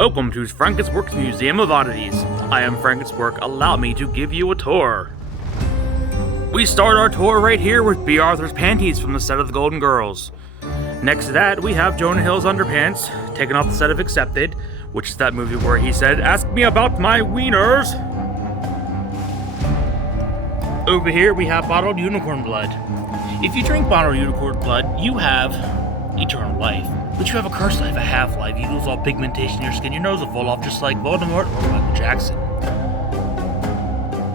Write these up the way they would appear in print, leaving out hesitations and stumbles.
Welcome to Frankenspork's Museum of Oddities. I am Frankenspork. Allow me to give you a tour. We start our tour right here with B. Arthur's panties from the set of The Golden Girls. Next to that, we have Jonah Hill's underpants, taken off the set of Accepted, which is that movie where he said, "Ask me about my wieners." Over here, we have bottled unicorn blood. If you drink bottled unicorn blood, you have eternal life. But you have a cursed life, a half-life. You lose all pigmentation in your skin, your nose will fall off just like Voldemort or Michael Jackson.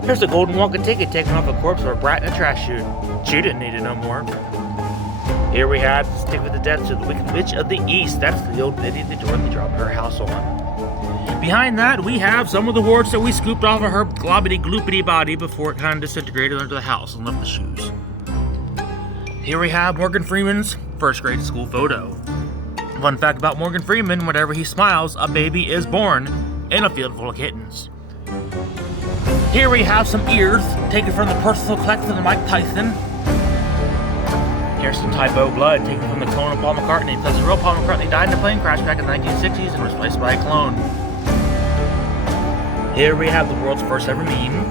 Here's a golden walking ticket taken off a corpse or a brat in a trash chute. She didn't need it no more. Here we have the stick with the death to the Wicked Witch of the East. That's the old lady that Dorothy dropped her house on. Behind that, we have some of the warts that we scooped off of her globbity-gloopity body before it kind of disintegrated under the house and left the shoes. Here we have Morgan Freeman's first grade school photo. Fun fact about Morgan Freeman, whenever he smiles, a baby is born in a field full of kittens. Here we have some ears taken from the personal collection of Mike Tyson. Here's some typo blood taken from the clone of Paul McCartney, because the real Paul McCartney died in a plane crash back in the 1960s and was replaced by a clone. Here we have the world's first ever meme,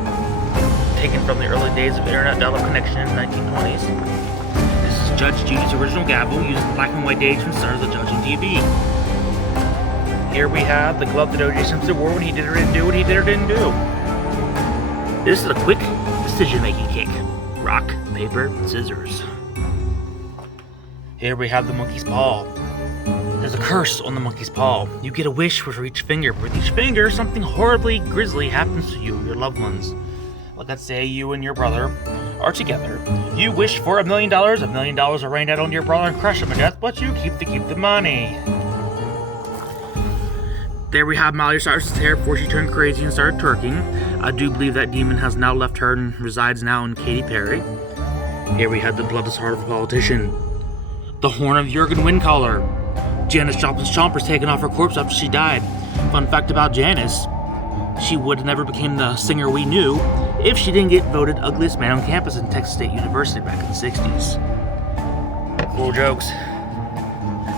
taken from the early days of internet dial-up connection in the 1920s. Judge Judy's original gavel using black and white days from Stars of Judging TV. Here we have the glove that O.J. Simpson wore when he did or didn't do what he did or didn't do. This is a quick decision-making kick. Rock, paper, scissors. Here we have the monkey's paw. There's a curse on the monkey's paw. You get a wish for each finger. With each finger, something horribly grisly happens to you and your loved ones. Like, let's say you and your brother are together. You wish for $1 million. $1 million will rain out on your brother and crush him to death, but you keep the money. There we have Miley Cyrus's hair before she turned crazy and started twerking. I do believe that demon has now left her and resides now in Katy Perry. Here we have the bloodless heart of a politician. The horn of Jurgen Windcaller. Janis Joplin's chompers taken off her corpse after she died. Fun fact about Janis, she would have never became the singer we knew if she didn't get voted ugliest man on campus in Texas State University back in the 60s. Cool jokes.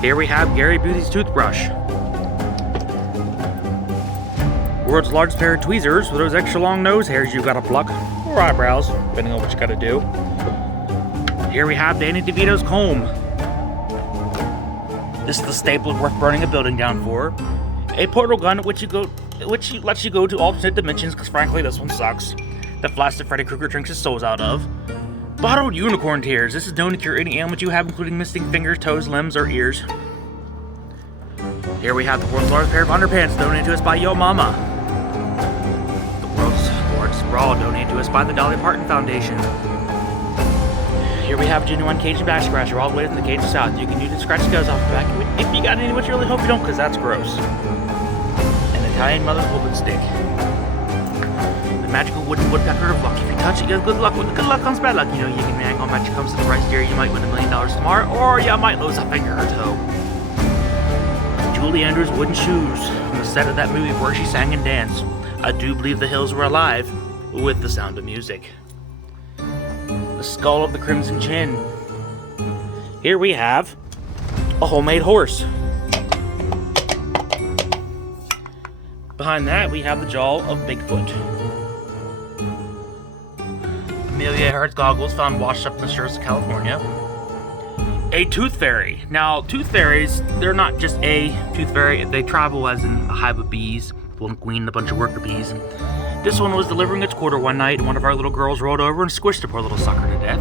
Here we have Gary Busey's toothbrush. World's largest pair of tweezers with those extra long nose hairs you gotta pluck, or eyebrows, depending on what you gotta do. Here we have Danny DeVito's comb. This is the staple worth burning a building down for. A portal gun which lets you go to alternate dimensions, because frankly this one sucks. The flask that Freddy Krueger drinks his souls out of. Bottled unicorn tears. This is known to cure any ailment you have, including missing fingers, toes, limbs, or ears. Here we have the world's largest pair of underpants donated to us by Yo Mama. The world's largest bra donated to us by the Dolly Parton Foundation. Here we have a genuine Cajun back scratcher all the way from the Cajun South. You can use it to scratch scales off the back if you got any, which you really hope you don't, because that's gross. An Italian mother's whooping stick. The magical wooden woodpecker of luck. If you touch it, you have good luck. When the good luck comes bad luck, you know you can hang on magic comes to the price dear. You might win $1 million tomorrow, or you might lose a finger or toe. Julie Andrews' wooden shoes from the set of that movie where she sang and danced. I do believe the hills were alive with the sound of music. The skull of the Crimson Chin. Here we have a homemade horse. Behind that, we have the jaw of Bigfoot. Amelia Earhart's goggles found washed up in the shores of California. A tooth fairy. Now, tooth fairies, they're not just a tooth fairy. They travel as in a hive of bees, one queen and a bunch of worker bees. This one was delivering its quarter one night, and one of our little girls rolled over and squished the poor little sucker to death.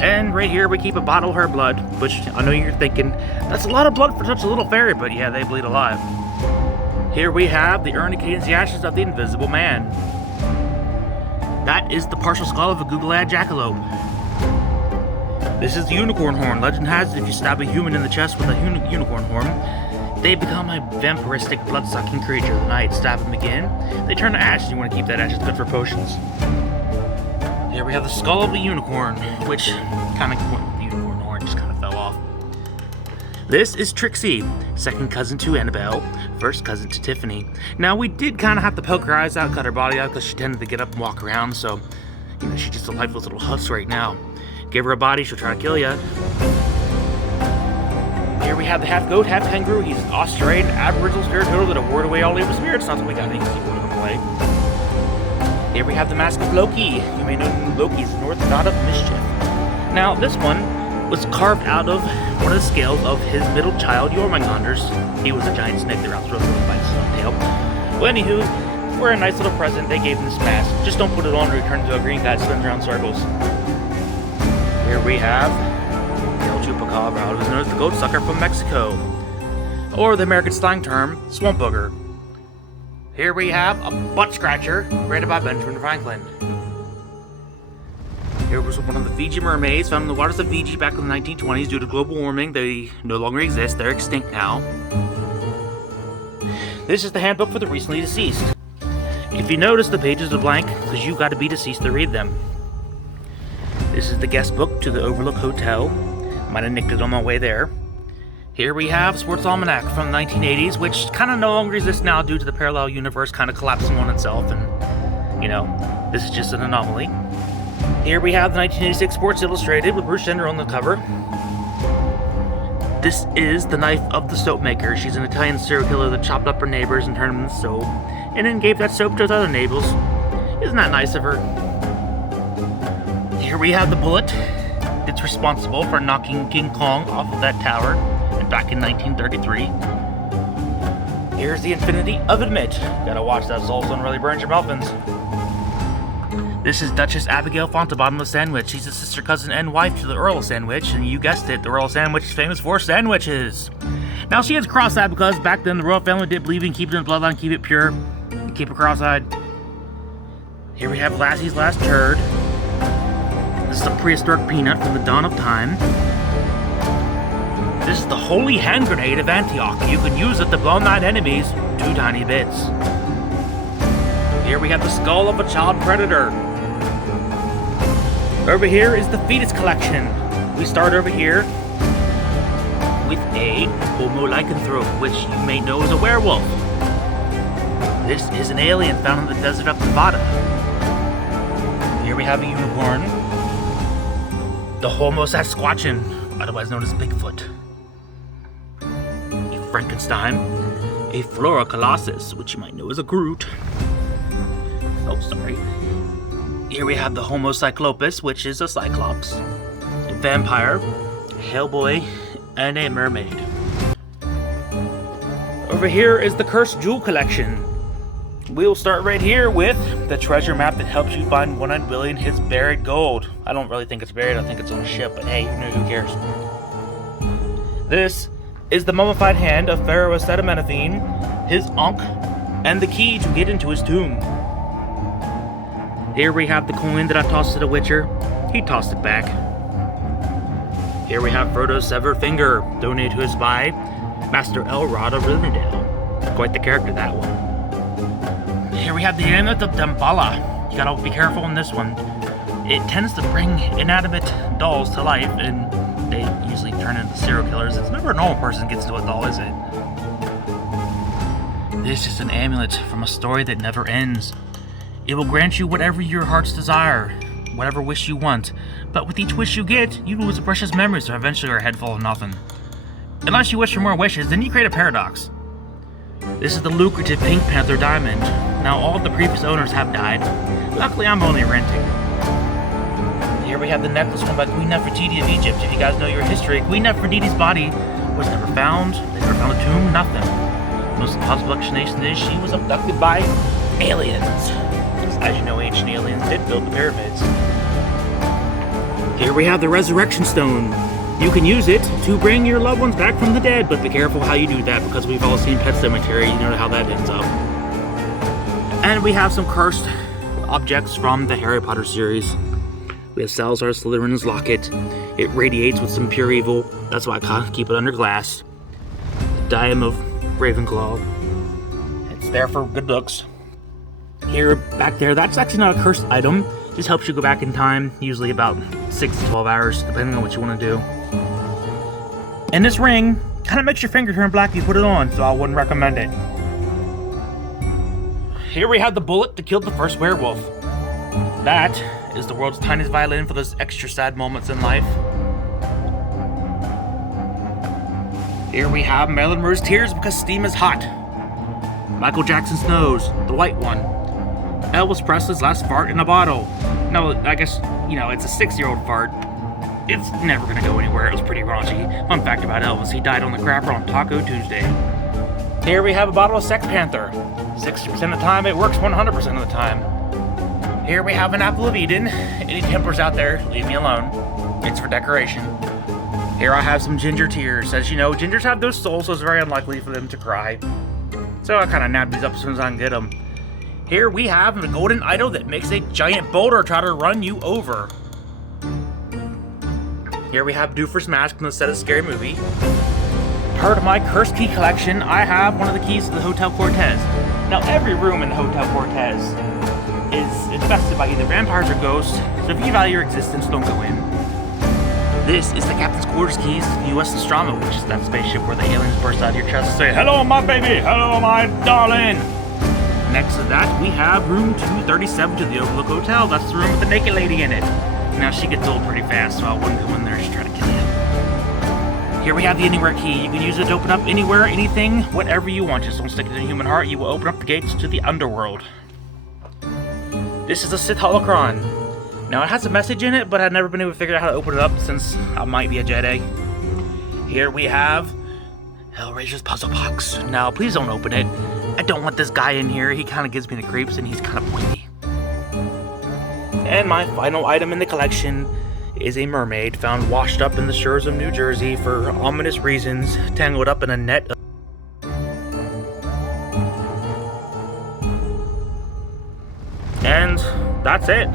And right here, we keep a bottle of her blood, which I know you're thinking, that's a lot of blood for such a little fairy, but yeah, they bleed alive. Here we have the urn containing the ashes of the Invisible Man. That is the partial skull of a Google-eyed jackalope. This is the unicorn horn. Legend has it if you stab a human in the chest with a unicorn horn, they become a vampiristic, blood-sucking creature of the night. Stab them again, they turn to ash, and you want to keep that ash. It's good for potions. Here we have the skull of the unicorn, which kind of went with the unicorn horn, just kind of fell off. This is Trixie, second cousin to Annabelle, first cousin to Tiffany. Now, we did kind of have to poke her eyes out, cut her body out, because she tended to get up and walk around, so, you know, she's just a lifeless little husk right now. Give her a body, she'll try to kill ya. Here we have the half goat, half kangaroo. He's an Australian Aboriginal spirit turtle that ward away all evil spirits. Not that we got any keyboard to play. Here we have the mask of Loki. You may know Loki is the North god of mischief. Now, this one was carved out of one of the scales of his middle child, Jormungandr's. He was a giant snake that wrapped around by his own tail. Well, anywho, for a nice little present, they gave him this mask. Just don't put it on or he turns into a green guy that spins around circles. Here we have El Chupacabra, otherwise known as the goat sucker from Mexico, or the American slang term, swamp booger. Here we have a butt scratcher created by Benjamin Franklin. Here was one of the Fiji mermaids found in the waters of Fiji back in the 1920s. Due to global warming, they no longer exist. They're extinct now. This is the handbook for the recently deceased. If you notice, the pages are blank because you got to be deceased to read them. This is the guest book to the Overlook Hotel. Might have nicked it on my way there. Here we have Sports Almanac from the 1980s, which kind of no longer exists now due to the parallel universe kind of collapsing on itself, and, you know, this is just an anomaly. Here we have the 1986 Sports Illustrated with Bruce Jenner on the cover. This is the knife of the soap maker. She's an Italian serial killer that chopped up her neighbors and turned them into soap, and then gave that soap to the other neighbors. Isn't that nice of her? Here we have the bullet that's responsible for knocking King Kong off of that tower back in 1933. Here's the Infinity of Admit. Gotta watch that, Soulstone really burns your muffins. This is Duchess Abigail Fontibon of Sandwich. She's a sister cousin and wife to the Earl of Sandwich, and you guessed it, the Earl of Sandwich is famous for sandwiches. Now she is cross-eyed because back then the royal family did believe in keeping the bloodline, keep it pure, keep it cross-eyed. Here we have Lassie's Last Turd. This is a prehistoric peanut from the dawn of time. This is the Holy Hand Grenade of Antioch. You can use it to blow night enemies 2 tiny bits. Here we have the skull of a child predator. Over here is the Fetus Collection. We start over here with a Homo lycanthrope, which you may know as a werewolf. This is an alien found in the desert of Nevada. Here we have a unicorn. The Homo Sasquatchin, otherwise known as Bigfoot. Frankenstein, a Flora Colossus, which you might know as a Groot. Oh, sorry. Here we have the Homo Cyclopus, which is a Cyclops, a vampire, a Hellboy, and a mermaid. Over here is the Cursed Jewel Collection. We'll start right here with the treasure map that helps you find One-Eyed Willie and his buried gold. I don't really think it's buried, I think it's on a ship, but hey, who cares? This is the mummified hand of Pharaoh Acetaminophen, his Ankh, and the key to get into his tomb. Here we have the coin that I tossed to the Witcher. He tossed it back. Here we have Frodo's severed finger, donated to us by Master Elrod of Rivendell. Quite the character, that one. Here we have the amulet of Damballa. You gotta be careful on this one. It tends to bring inanimate dolls to life, and they usually turn into serial killers. It's never a normal person gets to a doll, is it? This is an amulet from a story that never ends. It will grant you whatever your heart's desire, whatever wish you want. But with each wish you get, you lose the precious memories, so eventually you're a head full of nothing. Unless you wish for more wishes, then you create a paradox. This is the lucrative Pink Panther diamond. Now all of the previous owners have died. Luckily I'm only renting. Here we have the necklace worn by Queen Nefertiti of Egypt. If you guys know your history, Queen Nefertiti's body was never found. They never found a tomb, nothing. The most possible explanation is she was abducted by aliens. As you know, ancient aliens did build the pyramids. Here we have the Resurrection Stone. You can use it to bring your loved ones back from the dead, but be careful how you do that because we've all seen Pet Sematary, you know how that ends up. And we have some cursed objects from the Harry Potter series. We have Salazar Slytherin's locket. It radiates with some pure evil. That's why I keep it under glass. The diadem of Ravenclaw. It's there for good looks. Here, back there, that's actually not a cursed item. Just helps you go back in time, usually about 6 to 12 hours, depending on what you want to do. And this ring kind of makes your finger turn black if you put it on, so I wouldn't recommend it. Here we have the bullet that killed the first werewolf. That is the world's tiniest violin for those extra sad moments in life. Here we have Marilyn Monroe's tears because steam is hot. Michael Jackson's nose, the white one. Elvis Presley's last fart in a bottle. No, I guess, it's a 6-year-old fart. It's never gonna go anywhere. It was pretty raunchy. Fun fact about Elvis, he died on the crapper on Taco Tuesday. Here we have a bottle of Sex Panther. 60% of the time, it works 100% of the time. Here we have an apple of Eden. Any tempers out there, leave me alone. It's for decoration. Here I have some ginger tears. As you know, gingers have those souls, so it's very unlikely for them to cry. So I kind of nab these up as soon as I can get them. Here we have the golden idol that makes a giant boulder try to run you over. Here we have Doofer's mask from the set of Scary Movie. Part of my cursed key collection, I have one of the keys to the Hotel Cortez. Now every room in the Hotel Cortez is infested by either vampires or ghosts, so if you value your existence, don't go in. This is the captain's quarters keys to the USS Nostromo, which is that spaceship where the aliens burst out of your chest and say, "Hello, my baby! Hello, my darling!" Next to that, we have room 237 to the Overlook Hotel. That's the room with the naked lady in it. Now, she gets old pretty fast, so I wouldn't go in there and try to kill you. Here we have the Anywhere key. You can use it to open up anywhere, anything, whatever you want. Just don't stick it in a human heart. You will open up the gates to the underworld. This is a Sith holocron. Now, it has a message in it, but I've never been able to figure out how to open it up since I might be a Jedi. Here we have Hellraiser's puzzle box. Now, please don't open it. I don't want this guy in here. He kind of gives me the creeps, and he's kind of pointy. And my final item in the collection is a mermaid found washed up in the shores of New Jersey for ominous reasons, tangled up in a net of... And that's it.